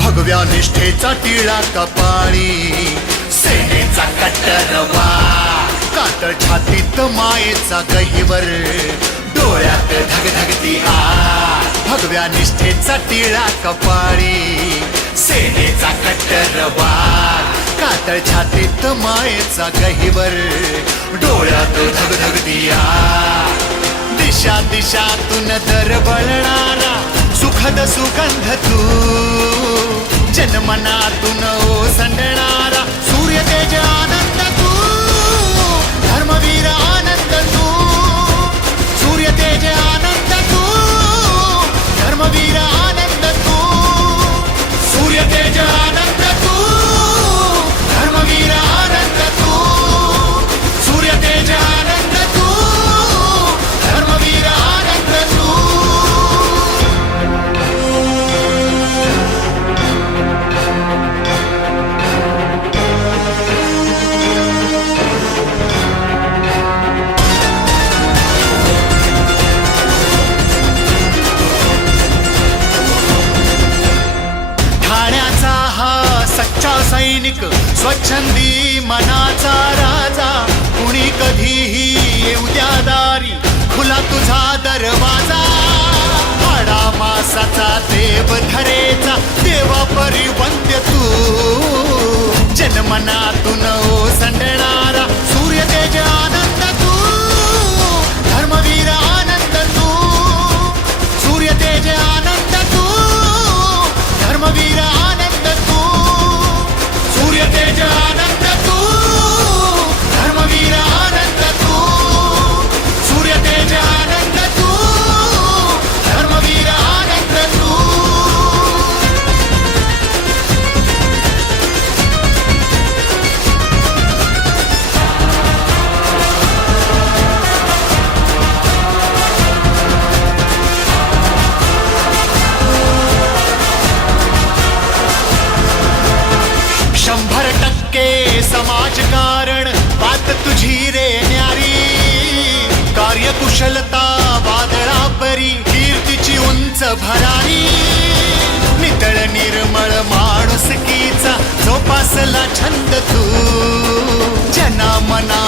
भगव्या निष्ठेचा टिळा कपाळी सेनेचा कट्टरवा कातळ छातीत मायेचा गहीवर डोळ्यात धगधगती आ भगव्या निष्ठेचा टिळा कपाळी सेनेचा कट्टरवा कातळ छातीत मायेचा गहीवर डोळ्यात धगधगती आ दिशा दिशातून दरबळणारा सुखद सुगंध तू. जनमनातून सच्चा सैनिक स्वच्छंदी मनाचा राजा. कुणी कधीही येऊ द्या दारी खुला तुझा दरवाजा. हाडा मासाचा देव धरेचा देवा परिवंद्य तू. जनमनातून कुशलता वादळा परी कीर्तीची उंच भरारी. नितळ निर्मळ माणुसकीचा जोपासला छंद तू. जना मना